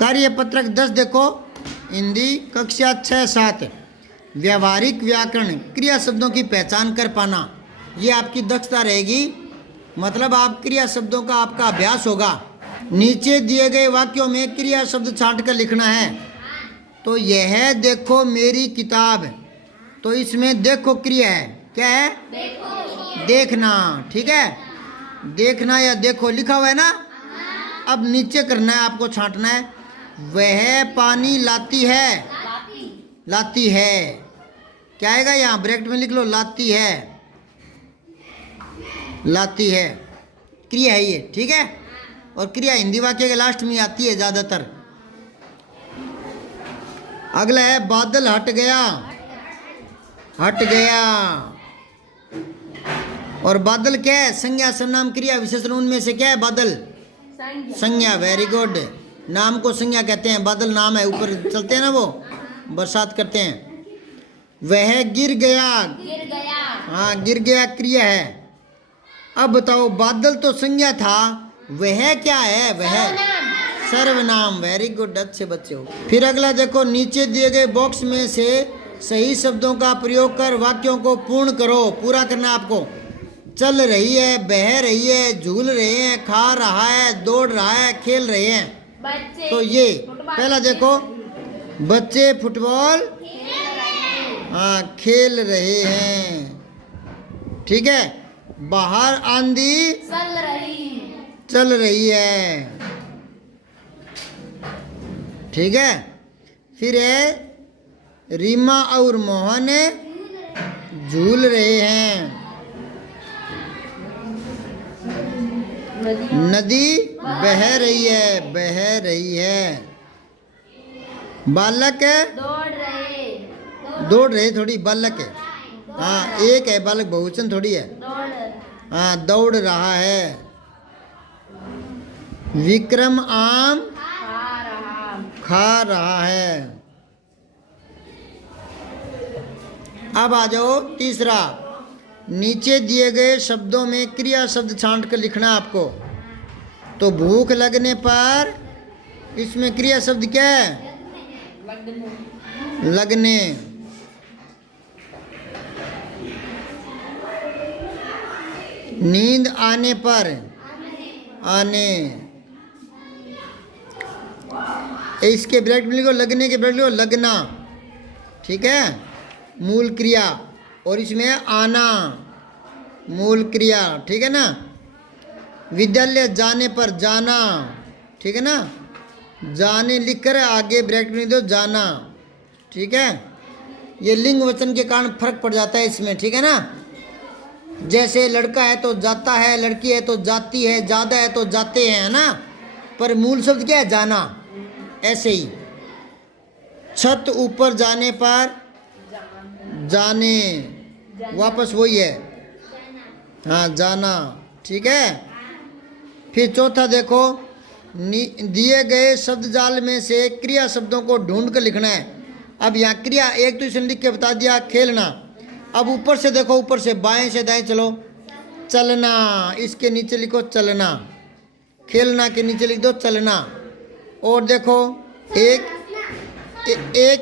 कार्य पत्रक 10 देखो, हिंदी कक्षा 6-7, व्यवहारिक व्याकरण, क्रिया शब्दों की पहचान कर पाना। ये आपकी दक्षता रहेगी, मतलब आप क्रिया शब्दों का आपका अभ्यास होगा। नीचे दिए गए वाक्यों में क्रिया शब्द छांट कर लिखना है। तो यह देखो मेरी किताब, तो इसमें देखो क्रिया है, क्या है? देखो। देखना, ठीक है, देखना या देखो लिखा हुआ है ना। अब नीचे करना है, आपको छांटना है। वह पानी लाती है, लाती है, क्या आएगा यहाँ ब्रैकेट में लिख लो, लाती है, लाती है, क्रिया है ये, ठीक है। और क्रिया हिंदी वाक्य के लास्ट में आती है ज़्यादातर। अगला है बादल हट गया, हट गया। और बादल क्या है? संज्ञा, सर्वनाम, क्रिया, विशेषण, उनमें से क्या है? बादल संज्ञा। Very good. नाम को संज्ञा कहते हैं, बादल नाम है, ऊपर चलते हैं ना वो, बरसात करते हैं। वह गिर गया, हाँ गिर गया क्रिया है। अब बताओ, बादल तो संज्ञा था, वह क्या है? वह सर्वनाम। वेरी गुड, अच्छे बच्चे हो। फिर अगला देखो, नीचे दिए गए बॉक्स में से सही शब्दों का प्रयोग कर वाक्यों को पूर्ण करो। पूरा करना आपको। चल रही है, बह रही है, झूल रहे हैं, खा रहा है, दौड़ रहा है, खेल रहे हैं। तो ये पहला देखो, बच्चे फुटबॉल हाँ खेल रहे हैं, ठीक है। बाहर आंधी चल रही है, ठीक है। फिर है रीमा और मोहन झूल रहे हैं। नदी बह रही है, बह रही है। बालक दौड़ रहे, थोड़ी बालक है, हाँ एक है बालक, बहुवचन थोड़ी है, हाँ दौड़ रहा है। विक्रम आम खा रहा है। अब आ जाओ तीसरा, नीचे दिए गए शब्दों में क्रिया शब्द छांट कर लिखना आपको। तो भूख लगने पर, इसमें क्रिया शब्द क्या है? लगने। नींद आने पर, आने। इसके ब्रैकेट में लिखो, लगने के ब्रैकेट लिखो लगना, ठीक है, मूल क्रिया। और इसमें आना, मूल क्रिया, ठीक है ना। विद्यालय जाने पर, जाना, ठीक है ना। जाने लिखकर आगे ब्रैकेट में लिख दो जाना, ठीक है। ये लिंग वचन के कारण फर्क पड़ जाता है इसमें, ठीक है ना। जैसे लड़का है तो जाता है, लड़की है तो जाती है, ज़्यादा है तो जाते हैं, है ना। पर मूल शब्द क्या है? जाना। ऐसे ही छत ऊपर जाने पर, जाने, वापस वही है, हाँ जाना, ठीक है। फिर चौथा देखो, दिए गए शब्द जाल में से क्रिया शब्दों को ढूंढ कर लिखना है। अब यहाँ क्रिया एक तो इसने लिख के बता दिया, खेलना। अब ऊपर से देखो, ऊपर से बाएं से दाएं चलो, चलना, इसके नीचे लिखो चलना। खेलना के नीचे लिख दो चलना। और देखो एक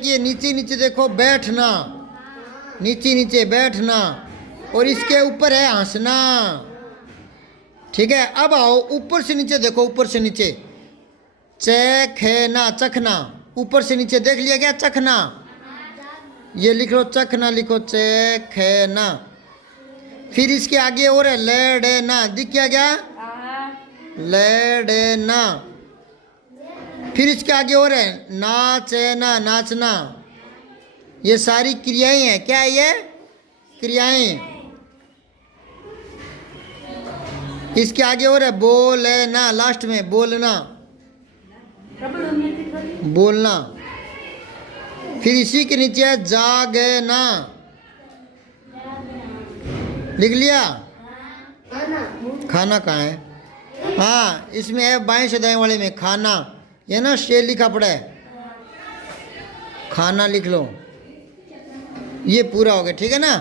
ये नीचे नीचे देखो, बैठना, नीचे नीचे बैठना। और इसके ऊपर है हंसना, ठीक है। अब आओ ऊपर से नीचे देखो, ऊपर से नीचे चखना, चखना, ऊपर से नीचे देख लिया क्या? चखना, ये लिख लो चखना, लिखो चखना। फिर इसके आगे और है लड़ना, दिख क्या? लड़ना। फिर इसके आगे और है नाचना, नाचना। ये सारी क्रियाएं हैं, क्या है ये? क्रियाएं। इसके आगे और है बोलना, लास्ट में बोलना, बोलना। फिर इसी के नीचे है जागना, लिख लिया। खाना कहाँ है? हाँ इसमें है बाएं से दाएं वाले में खाना, ये ना शेर लिखा पड़ा है, खाना लिख लो। ये पूरा हो गया, ठीक है ना।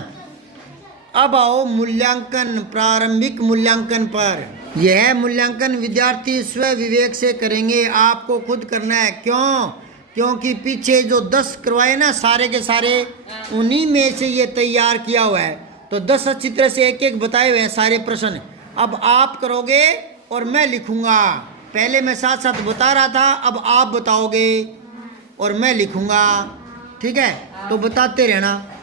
अब आओ मूल्यांकन, प्रारंभिक मूल्यांकन पर। यह मूल्यांकन विद्यार्थी स्व विवेक से करेंगे, आपको खुद करना है। क्यों? क्योंकि पीछे जो 10 करवाए ना सारे के सारे, उन्हीं में से ये तैयार किया हुआ है। तो 10 अच्छी तरह से एक एक बताए हुए हैं सारे प्रश्न। अब आप करोगे और मैं लिखूंगा। पहले मैं साथ साथ बता रहा था, अब आप बताओगे और मैं लिखूंगा। ठीक है, तो बताते रहना।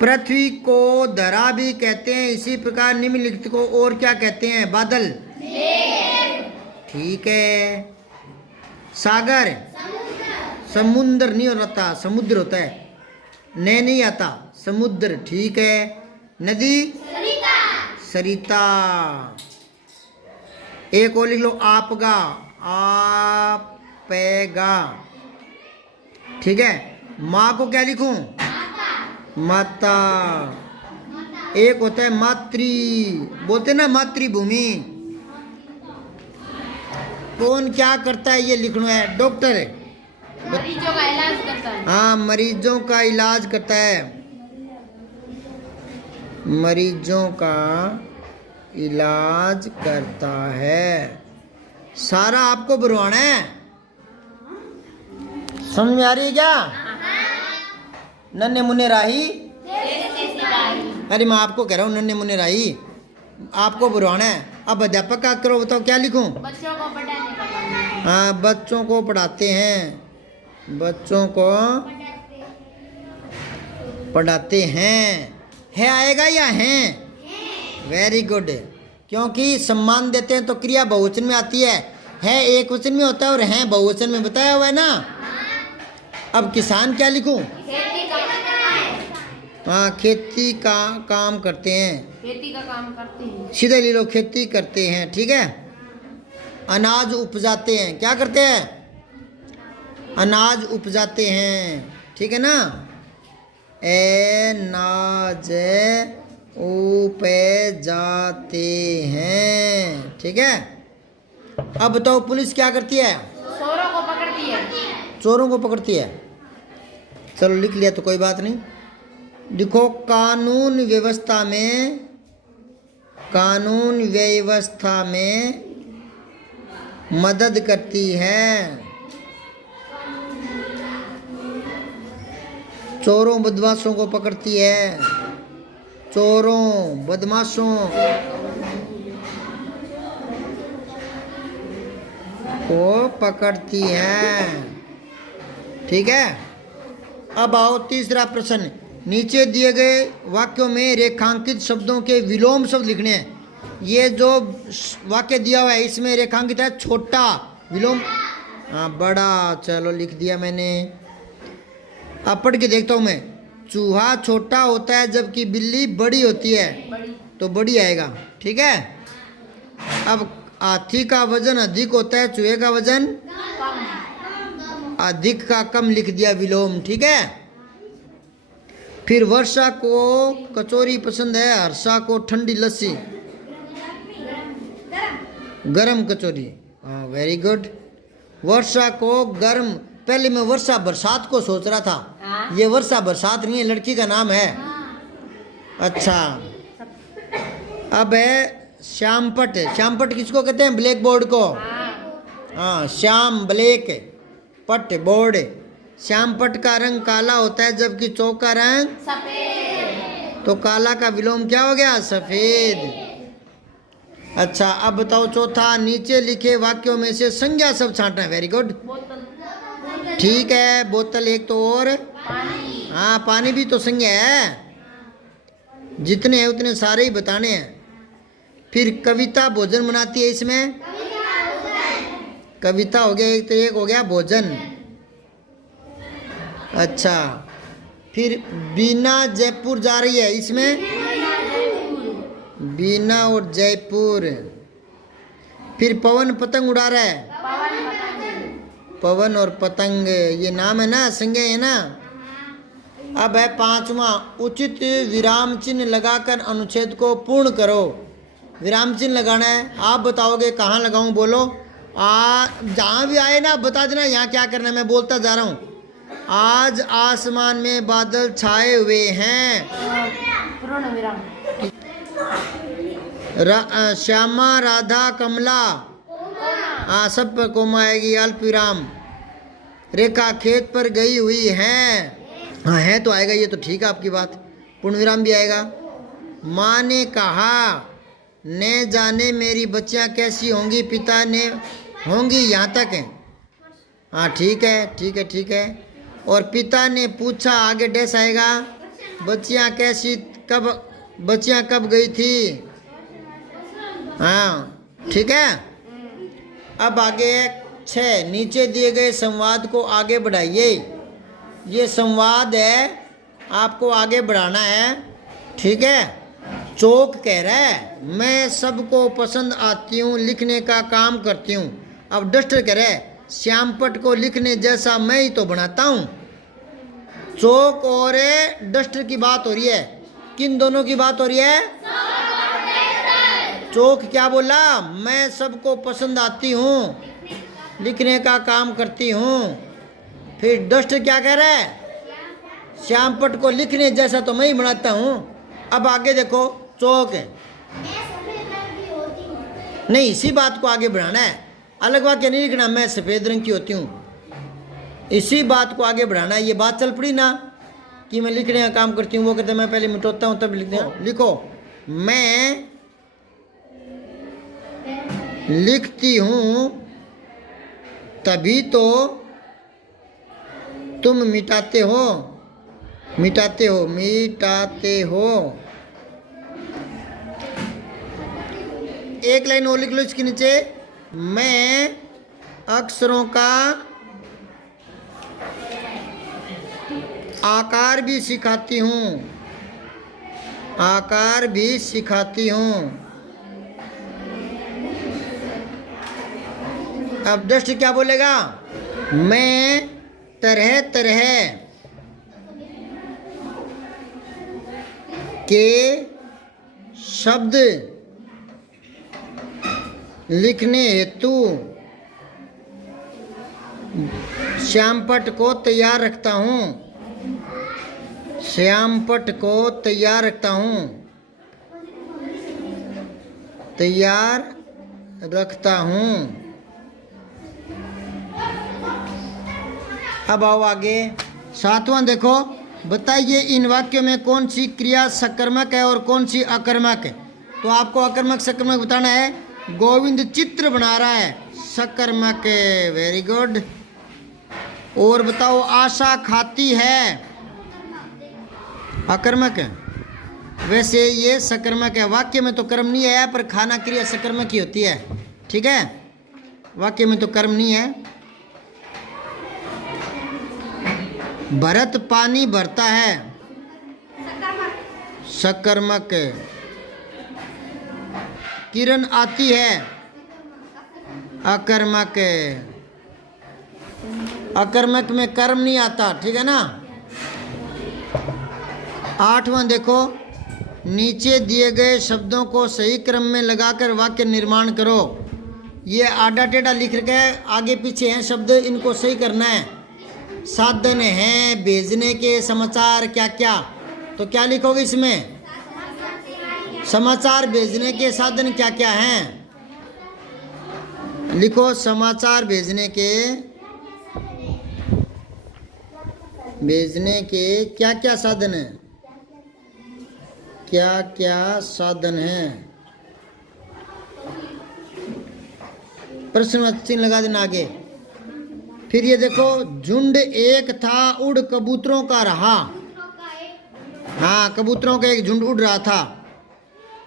पृथ्वी को धरा भी कहते हैं, इसी प्रकार निम्नलिखित को और क्या कहते हैं? बादल। ठीक है। सागर, समुद्र नहीं होता, समुद्र होता है। नहीं आता, समुद्र। ठीक है। नदी, सरिता। एक और लिख लो, आपगा, आपेगा। ठीक है। माँ को क्या लिखूं? माता। एक होता है मातृ, बोलते ना मातृभूमि। कौन क्या करता है ये लिखना है? डॉक्टर। मरीजों का इलाज करता है। हाँ, मरीजों का इलाज करता है। मरीजों का इलाज करता है। सारा आपको बुरवाना है। समझ में आ रही है क्या? नन्हे मुन्ने राही। अरे मैं आपको कह रहा हूँ नन्हे मुन्ने राही, आपको बुरवाना है। अब अध्यापक का करो, बताओ क्या लिखूं? बच्चों को पढ़ाने का काम है। हाँ, बच्चों को पढ़ाते हैं। बच्चों को पढ़ाते हैं। है आएगा या हैं? Very good. क्योंकि सम्मान देते हैं तो क्रिया बहुवचन में आती है एक वचन में होता है और हैं बहुवचन में, बताया हुआ है ना। अब किसान क्या लिखूं? हाँ, खेती का काम करते हैं। खेती का काम करते हैं। सीधे ले लो, खेती करते हैं। ठीक है। अनाज उपजाते हैं, क्या करते हैं? अनाज उपजाते हैं। ठीक है ना। अनाज उपजाते हैं। ठीक है। अब बताओ पुलिस क्या करती है? चोरों को पकड़ती है। चोरों को पकड़ती है। चलो लिख लिया तो कोई बात नहीं। देखो, कानून व्यवस्था में, कानून व्यवस्था में मदद करती है। चोरों बदमाशों को पकड़ती है। चोरों बदमाशों को पकड़ती है। ठीक है। अब आओ तीसरा प्रश्न। नीचे दिए गए वाक्यों में रेखांकित शब्दों के विलोम शब्द लिखने हैं। ये जो वाक्य दिया हुआ है इसमें रेखांकित है छोटा, विलोम हाँ बड़ा। चलो लिख दिया मैंने। अब पढ़ के देखता हूँ मैं। चूहा छोटा होता है जबकि बिल्ली बड़ी होती है, तो बड़ी आएगा। ठीक है। अब हाथी का वजन अधिक होता है, चूहे का वजन अधिक का कम लिख दिया विलोम। ठीक है। फिर वर्षा को कचौरी पसंद है, हर्षा को ठंडी लस्सी, गरम कचौरी। हाँ, वेरी गुड। वर्षा को गर्म, पहले मैं वर्षा बरसात को सोच रहा था। ये वर्षा बरसात नहीं है, लड़की का नाम है। अच्छा। अब है श्यामपट। श्यामपट किसको कहते हैं? ब्लैक बोर्ड को। हाँ, श्याम ब्लैक, पट बोर्ड। श्यामपट का रंग काला होता है जबकि चौक का रंग सफेद। तो काला का विलोम क्या हो गया? सफेद। अच्छा, अब बताओ चौथा। नीचे लिखे वाक्यों में से संज्ञा शब्द छांटना है। Very good. ठीक है। बोतल एक तो और हाँ, पानी भी तो संज्ञा है। जितने हैं उतने सारे ही बताने हैं। फिर कविता भोजन बनाती है, इसमें कविता हो गया एक, तो एक हो गया भोजन। अच्छा। फिर बीना जयपुर जा रही है, इसमें बीना और जयपुर। फिर पवन पतंग उड़ा रहा है, पवन और पतंग, ये नाम है ना, संज्ञा है ना। अब है पांचवा। उचित विराम चिन्ह लगाकर अनुच्छेद को पूर्ण करो। विराम चिन्ह लगाना है, आप बताओगे कहाँ लगाऊं? बोलो। जहाँ भी आए ना बता देना यहाँ क्या करना है, मैं बोलता जा रहा हूँ। आज आसमान में बादल छाए हुए हैं। पूर्ण विराम। श्यामा राधा कमला, हाँ सब पर कोमा आएगी, अल्प विराम। रेखा खेत पर गई हुई है, हाँ है तो आएगा, ये तो ठीक है आपकी बात, पूर्ण विराम भी आएगा। माँ ने कहा न जाने मेरी बच्चियाँ कैसी होंगी, पिता ने होंगी, यहाँ तक है, हाँ ठीक है ठीक है ठीक है। और पिता ने पूछा, आगे डैश आएगा, बच्चियाँ कैसी, कब बच्चियाँ कब गई थी, हाँ ठीक है। अब आगे 6, नीचे दिए गए संवाद को आगे बढ़ाइए। ये संवाद है, आपको आगे बढ़ाना है, ठीक है। चौक कह रहा है मैं सबको पसंद आती हूँ, लिखने का काम करती हूँ। अब डस्टर कह रहा है श्यामपट को लिखने जैसा मैं ही तो बनाता हूँ। चौक और डस्टर की बात हो रही है, किन दोनों की बात हो रही है? चौक क्या बोला, मैं सबको पसंद आती हूँ, लिखने का काम करती हूँ। फिर डस्टर क्या कह रहा है, श्यामपट को लिखने जैसा तो मैं ही बनाता हूँ। अब आगे देखो, चौक है नहीं, इसी बात को आगे बढ़ाना है, अलग वाक्य नहीं लिखना मैं सफ़ेद रंग की होती हूँ, इसी बात को आगे बढ़ाना है। ये बात चल पड़ी ना कि मैं लिखने का काम करती हूँ, वो कहते मैं पहले मिटोता हूँ तब लिखते हैं। लिखो मैं लिखती हूँ तभी तो तुम मिटाते हो, मिटाते हो, मिटाते हो। एक लाइन और लिख लो इसके नीचे, मैं अक्षरों का आकार भी सिखाती हूँ, आकार भी सिखाती हूँ। अब दृष्ट क्या बोलेगा, मैं तरह तरह के शब्द लिखने हेतु श्यामपट को तैयार रखता हूँ, श्यामपट को तैयार रखता हूँ, तैयार रखता हूँ। अब आओ आगे, 7वां देखो, बताइए इन वाक्यों में कौन सी क्रिया सकर्मक है और कौन सी अकर्मक है। तो आपको अकर्मक सकर्मक बताना है। गोविंद चित्र बना रहा है, सकर्मक है, वेरी गुड। और बताओ आशा खाती है, अकर्मक है। वैसे ये सकर्मक है, वाक्य में तो कर्म नहीं है पर खाना क्रिया सकर्मक ही होती है, ठीक है, वाक्य में तो कर्म नहीं है। भरत पानी भरता है, सकर्मक है। किरण आती है, अकर्मक है। अकर्मक में कर्म नहीं आता, ठीक है ना। 8वां देखो, नीचे दिए गए शब्दों को सही क्रम में लगाकर वाक्य निर्माण करो। ये आड़ा टेढ़ा लिख रखा है, आगे पीछे हैं शब्द, इनको सही करना है। साधन हैं भेजने के, समाचार क्या क्या, तो क्या लिखोगे इसमें, समाचार भेजने के साधन क्या क्या हैं, लिखो समाचार भेजने के क्या क्या साधन हैं, क्या क्या साधन हैं। प्रश्नवाची चिन्ह लगा देना आगे। फिर ये देखो, झुंड एक था उड़ कबूतरों का रहा। हाँ, कबूतरों का एक झुंड उड़ रहा था,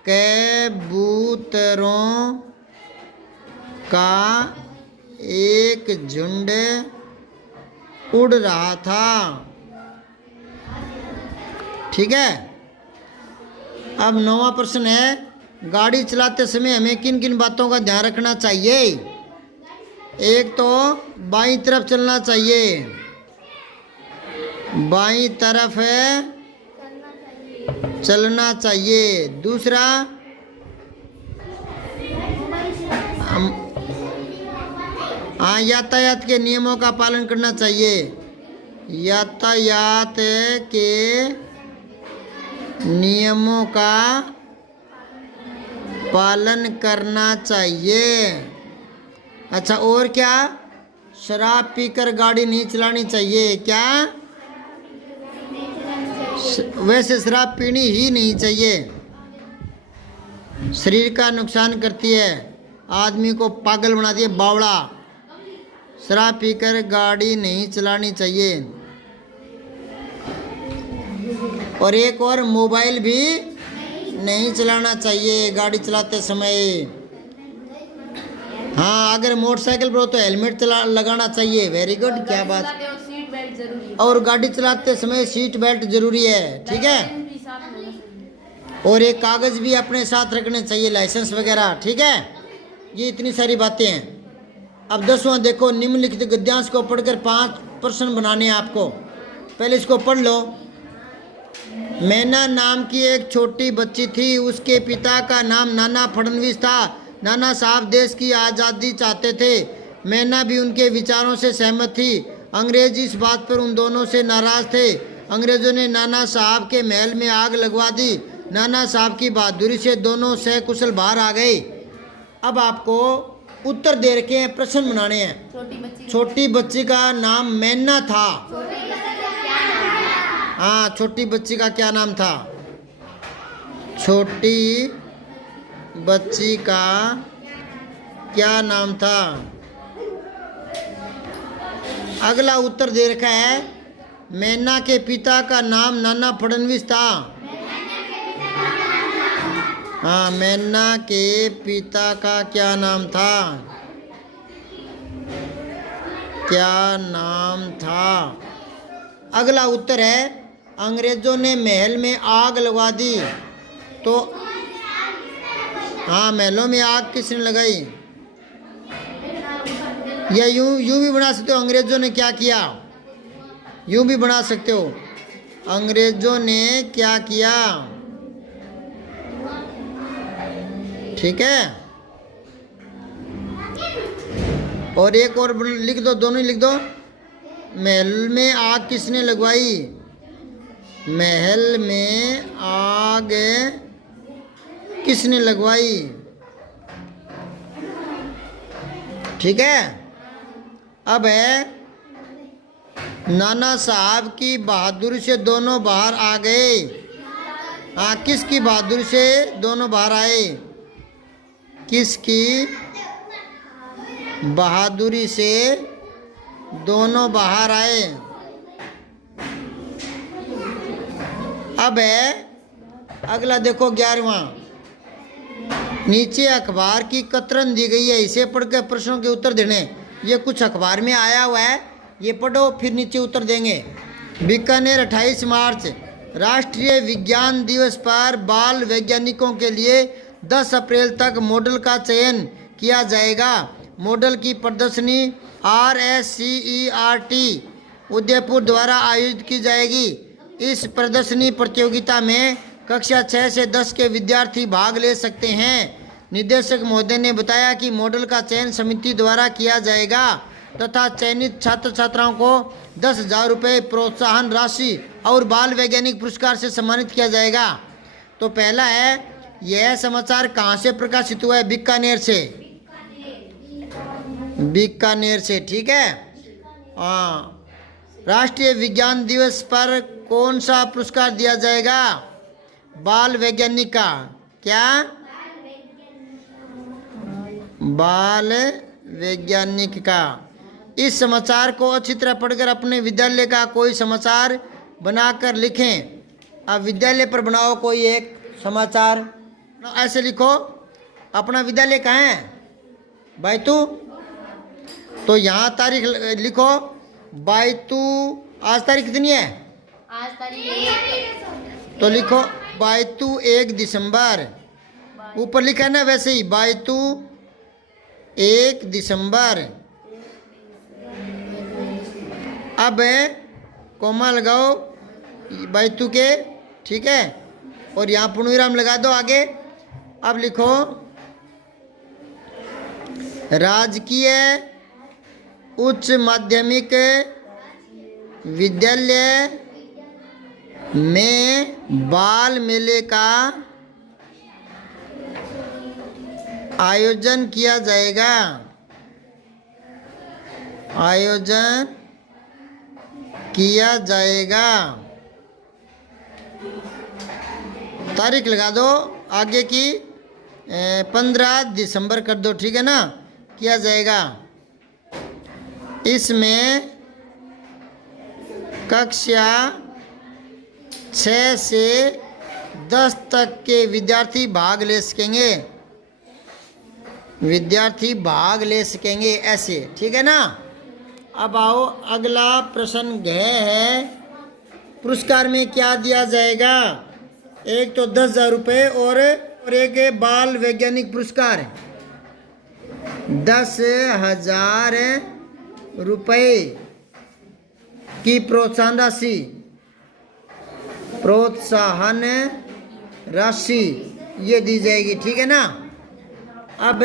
कबूतरों का एक झुंड उड़ रहा था, ठीक है। अब 9वां प्रश्न है, गाड़ी चलाते समय हमें किन किन बातों का ध्यान रखना चाहिए। एक तो बाईं तरफ चलना चाहिए, बाईं तरफ है चलना चाहिए। दूसरा, हाँ, यातायात के नियमों का पालन करना चाहिए, यातायात के नियमों का पालन करना चाहिए। अच्छा, और क्या? शराब पीकर गाड़ी नहीं चलानी चाहिए। क्या? वैसे शराब पीनी ही नहीं चाहिए, शरीर का नुकसान करती है, आदमी को पागल बनाती है, बावड़ा। शराब पीकर गाड़ी नहीं चलानी चाहिए। और एक और, मोबाइल भी नहीं चलाना चाहिए गाड़ी चलाते समय। हाँ, अगर मोटरसाइकिल पर हो तो हेलमेट लगाना चाहिए। वेरी गुड, क्या बात। सीट बेल्ट जरूरी है। और गाड़ी चलाते समय सीट बेल्ट जरूरी है, ठीक है। लाइसेंस भी साथ में होना चाहिए। और एक कागज़ भी अपने साथ रखने चाहिए, लाइसेंस वगैरह, ठीक है। ये इतनी सारी बातें हैं। अब 10वां देखो, निम्नलिखित गद्यांश को पढ़कर 5 प्रश्न बनाने हैं आपको। पहले इसको पढ़ लो। मैना नाम की एक छोटी बच्ची थी। उसके पिता का नाम नाना फडणवीस था। नाना साहब देश की आज़ादी चाहते थे। मैना भी उनके विचारों से सहमत थी। अंग्रेज इस बात पर उन दोनों से नाराज़ थे। अंग्रेज़ों ने नाना साहब के महल में आग लगवा दी। नाना साहब की बहादुरी से दोनों सकुशल बाहर आ गए। अब आपको उत्तर दे रखे हैं, प्रश्न बनाने हैं। छोटी बच्ची का नाम मैना था। हाँ, छोटी बच्ची का क्या नाम था? छोटी बच्ची का क्या नाम था? अगला उत्तर दे रखा है, मैना के पिता का नाम नाना फडणवीस था। हाँ, मैना के पिता का क्या नाम था? क्या नाम था? अगला उत्तर है, अंग्रेजों ने महल में आग लगवा दी। तो हाँ, महलों में आग किसने लगाई? या यूं भी बना सकते हो, अंग्रेजों ने क्या किया? यूं भी बना सकते हो, अंग्रेजों ने क्या किया, ठीक है। और एक और लिख दो, दोनों ही लिख दो। महल में आग किसने लगवाई? महल में आग किसने लगवाई? ठीक है। अब है, नाना साहब की बहादुरी से दोनों बाहर आ गए। हाँ, किसकी बहादुरी से दोनों बाहर आए? किसकी बहादुरी से दोनों बाहर आए? अब है अगला, देखो 11वां। नीचे अखबार की कतरन दी गई है, इसे पढ़कर प्रश्नों के उत्तर देने। ये कुछ अखबार में आया हुआ है, ये पढ़ो, फिर नीचे उत्तर देंगे। बीकानेर 28 मार्च, राष्ट्रीय विज्ञान दिवस पर बाल वैज्ञानिकों के लिए 10 अप्रैल तक मॉडल का चयन किया जाएगा। मॉडल की प्रदर्शनी RSCERT उदयपुर द्वारा आयोजित की जाएगी। इस प्रदर्शनी प्रतियोगिता में कक्षा 6 से 10 के विद्यार्थी भाग ले सकते हैं। निदेशक महोदय ने बताया कि मॉडल का चयन समिति द्वारा किया जाएगा तथा चयनित छात्र छात्राओं को 10,000 रुपये प्रोत्साहन राशि और बाल वैज्ञानिक पुरस्कार से सम्मानित किया जाएगा। तो पहला है, यह समाचार कहाँ से प्रकाशित हुआ है? बीकानेर से। बीकानेर से, ठीक है। हाँ, राष्ट्रीय विज्ञान दिवस पर कौन सा पुरस्कार दिया जाएगा? बाल वैज्ञानिक का। क्या? बाल वैज्ञानिक का। इस समाचार को अच्छी तरह पढ़कर अपने विद्यालय का कोई समाचार बनाकर लिखें। अब विद्यालय पर बनाओ कोई एक समाचार, ऐसे लिखो। अपना विद्यालय कहाँ है? बैतू। तो यहाँ तारीख लिखो, बैतू। आज तारीख कितनी है? आज तारीख। तो लिखो बैतू 1 दिसंबर। ऊपर लिखा है ना वैसे ही, बैतू 1 दिसंबर। अब कोमा लगाओ बैतू के, ठीक है। और यहाँ पूर्णविराम लगा दो आगे। अब लिखो, राजकीय उच्च माध्यमिक विद्यालय में बाल मेले का आयोजन किया जाएगा, आयोजन किया जाएगा। तारीख लगा दो आगे की, 15 दिसंबर कर दो, ठीक है ना। किया जाएगा। इसमें कक्षा 6 से 10 तक के विद्यार्थी भाग ले सकेंगे, विद्यार्थी भाग ले सकेंगे ऐसे, ठीक है ना। अब आओ अगला प्रश्न है, पुरस्कार में क्या दिया जाएगा। एक तो 10,000 रुपये और एक बाल वैज्ञानिक पुरस्कार, 10,000 रुपये की प्रोत्साहन राशि, प्रोत्साहन राशि ये दी जाएगी, ठीक है ना। अब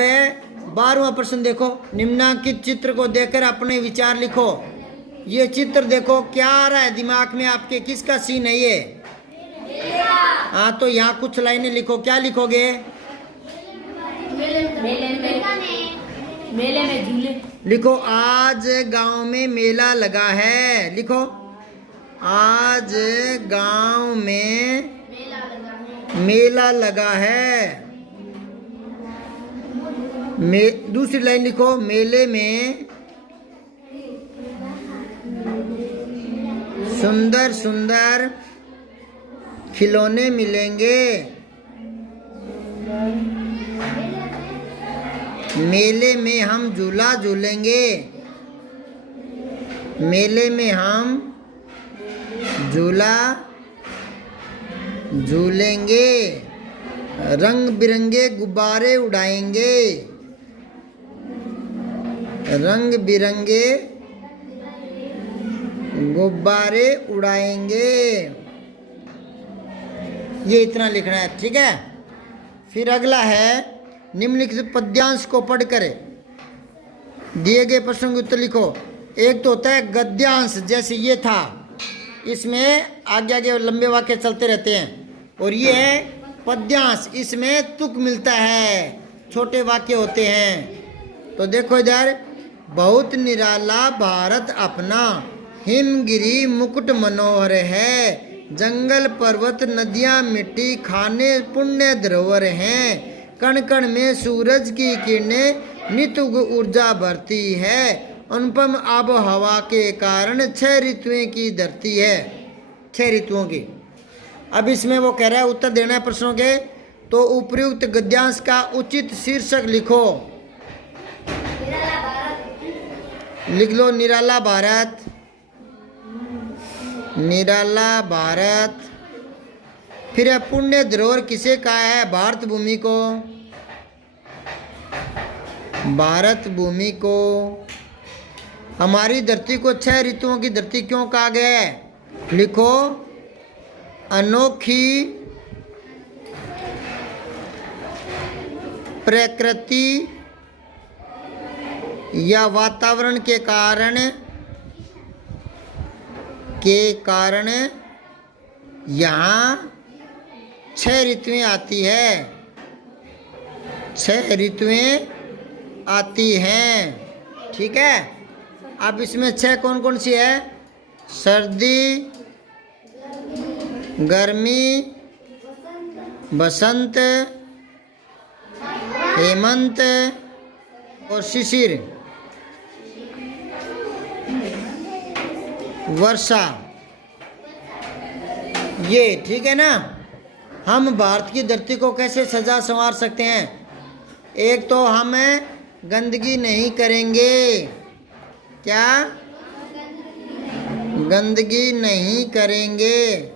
12वां प्रश्न देखो, निम्नलिखित चित्र को देखकर अपने विचार लिखो। ये चित्र देखो, क्या आ रहा है दिमाग में आपके, किसका सीन है ये। हाँ, तो यहाँ कुछ लाइनें लिखो, क्या लिखोगे। मेले में झूले लिखो, आज गांव में मेला लगा है। लिखो, आज गांव में मेला लगा है। दूसरी लाइन लिखो, मेले में सुंदर सुंदर खिलौने मिलेंगे। मेले में हम झूला झूलेंगे, मेले में हम झूला झूलेंगे। रंग बिरंगे गुब्बारे उड़ाएंगे, रंग बिरंगे गुब्बारे उड़ाएंगे। ये इतना लिखना है, ठीक है। फिर अगला है, निम्नलिखित पद्यांश को पढ़कर दिए गए प्रश्न के उत्तर लिखो। एक तो होता है गद्यांश, जैसे ये था, इसमें आगे आगे लंबे वाक्य चलते रहते हैं। और ये है पद्यांश, इसमें तुक मिलता है, छोटे वाक्य होते हैं। तो देखो इधर, बहुत निराला भारत अपना, हिमगिरी मुकुट मनोहर है, जंगल पर्वत नदियां मिट्टी खाने पुण्य धरोहर हैं, कण कण में सूरज की किरणें नित ऊर्जा भरती है, अनुपम आबो हवा के कारण 6 ऋतुएं की धरती है, 6 ऋतुओं की। अब इसमें वो कह रहा है उत्तर देना है प्रश्नों के, तो उपयुक्त गद्यांश का उचित शीर्षक लिखो। लिख लो, निराला भारत, निराला भारत। फिर है पुण्य धरोहर किसे कहा है, भारत भूमि को, भारत भूमि को। हमारी धरती को 6 ऋतुओं की धरती क्यों कहा गया है, लिखो, अनोखी प्रकृति या वातावरण के कारण यहाँ 6 ऋतुएं आती है, 6 ऋतुएं आती हैं, ठीक है। अब इसमें 6 कौन कौन सी है, सर्दी, गर्मी, बसंत, हेमंत और शिशिर, वर्षा, ये, ठीक है ना। हम भारत की धरती को कैसे सजा संवार सकते हैं, एक तो हम गंदगी नहीं करेंगे, क्या, गंदगी नहीं करेंगे।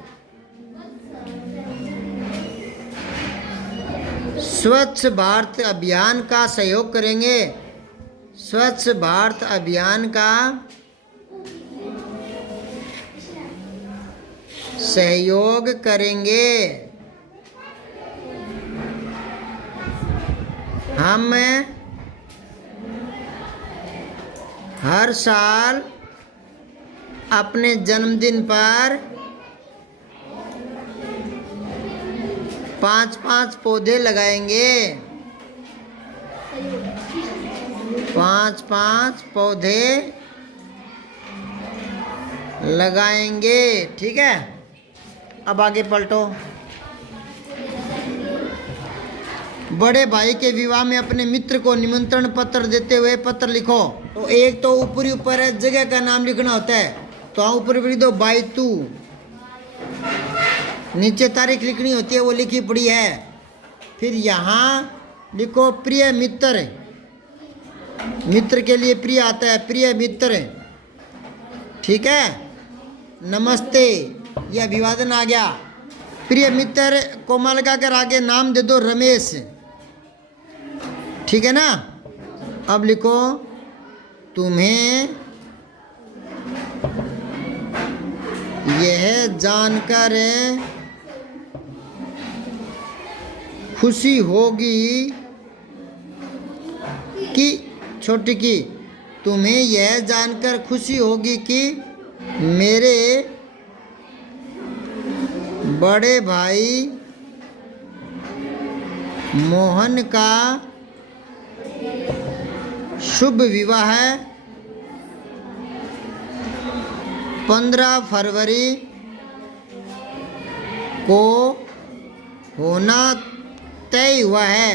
स्वच्छ भारत अभियान का सहयोग करेंगे, स्वच्छ भारत अभियान का सहयोग करेंगे। हम हर साल अपने जन्मदिन पर 5-5 पौधे लगाएंगे, 5 पौधे लगाएंगे। ठीक है, अब आगे पलटो। बड़े भाई के विवाह में अपने मित्र को निमंत्रण पत्र देते हुए पत्र लिखो। तो एक तो ऊपर है, जगह का नाम लिखना होता है, तो ऊपर लिख दो बाई तू। नीचे तारीख लिखनी होती है, वो लिखी पड़ी है। फिर यहाँ लिखो प्रिय मित्र, मित्र के लिए प्रिय आता है, प्रिय मित्र। ठीक है, नमस्ते, यह अभिवादन आ गया। प्रिय मित्र कोमा लगा कर आगे नाम दे दो रमेश। ठीक है ना। अब लिखो तुम्हें यह जानकर खुशी होगी कि छोटी की, तुम्हें यह जानकर खुशी होगी कि मेरे बड़े भाई मोहन का शुभ विवाह 15 फरवरी को होना तय हुआ है,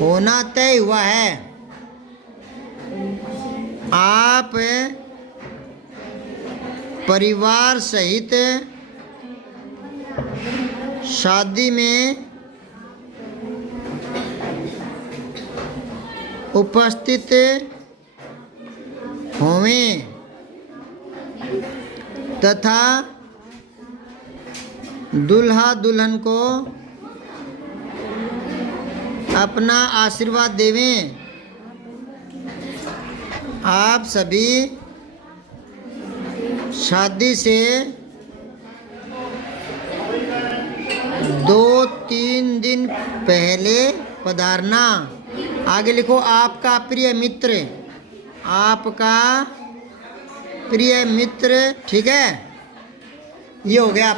होना तय हुआ है। आप परिवार सहित शादी में उपस्थित होवें तथा दूल्हा दुल्हन को अपना आशीर्वाद देवें। आप सभी शादी से 2-3 दिन पहले पधारना। आगे लिखो आपका प्रिय मित्र, आपका प्रिय मित्र। ठीक है, ये हो गया।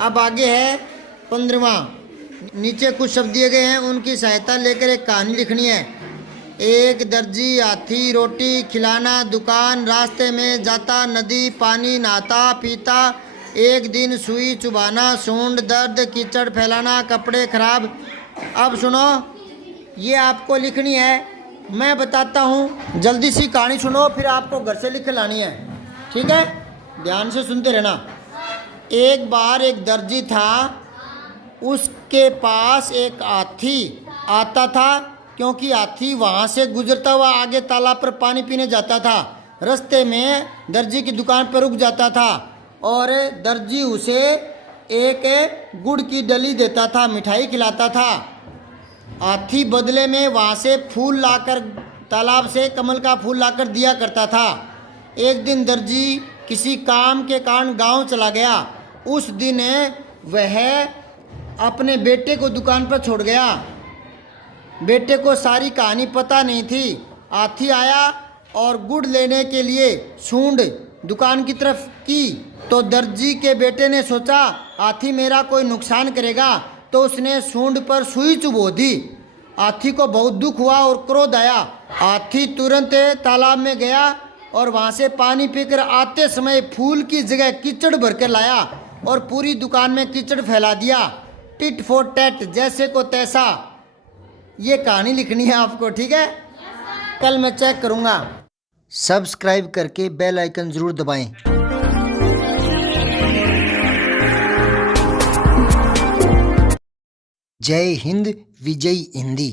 अब आगे है 15वां। नीचे कुछ शब्द दिए गए हैं, उनकी सहायता लेकर एक कहानी लिखनी है। एक दर्जी, हाथी, रोटी खिलाना, दुकान, रास्ते में जाता, नदी, पानी, नहाता पीता, एक दिन सुई चुभाना, सूंड दर्द, कीचड़ फैलाना, कपड़े खराब। अब सुनो, ये आपको लिखनी है, मैं बताता हूँ, जल्दी सी कहानी सुनो, फिर आपको घर से लिख लानी है। ठीक है, ध्यान से सुनते रहना। एक बार एक दर्जी था, उसके पास एक हाथी आता था, क्योंकि हाथी वहाँ से गुजरता हुआ आगे तालाब पर पानी पीने जाता था। रास्ते में दर्जी की दुकान पर रुक जाता था और दर्जी उसे एक गुड़ की डली देता था, मिठाई खिलाता था। हाथी बदले में वहाँ से फूल लाकर, तालाब से कमल का फूल लाकर दिया करता था। एक दिन दर्जी किसी काम के कारण गांव चला गया। उस दिन वह अपने बेटे को दुकान पर छोड़ गया। बेटे को सारी कहानी पता नहीं थी। हाथी आया और गुड़ लेने के लिए सूंड दुकान की तरफ की, तो दर्जी के बेटे ने सोचा हाथी मेरा कोई नुकसान करेगा, तो उसने सूंड पर सुई चुभो दी। हाथी को बहुत दुख हुआ और क्रोध आया। हाथी तुरंत तालाब में गया और वहाँ से पानी पीकर आते समय फूल की जगह कीचड़ भर कर लाया और पूरी दुकान में कीचड़ फैला दिया। टिट फॉर टैट, जैसे को तैसा। ये कहानी लिखनी है आपको। ठीक है, कल मैं चेक करूँगा। सब्सक्राइब करके बेल आइकन ज़रूर दबाएं। जय हिंद, विजय हिंदी।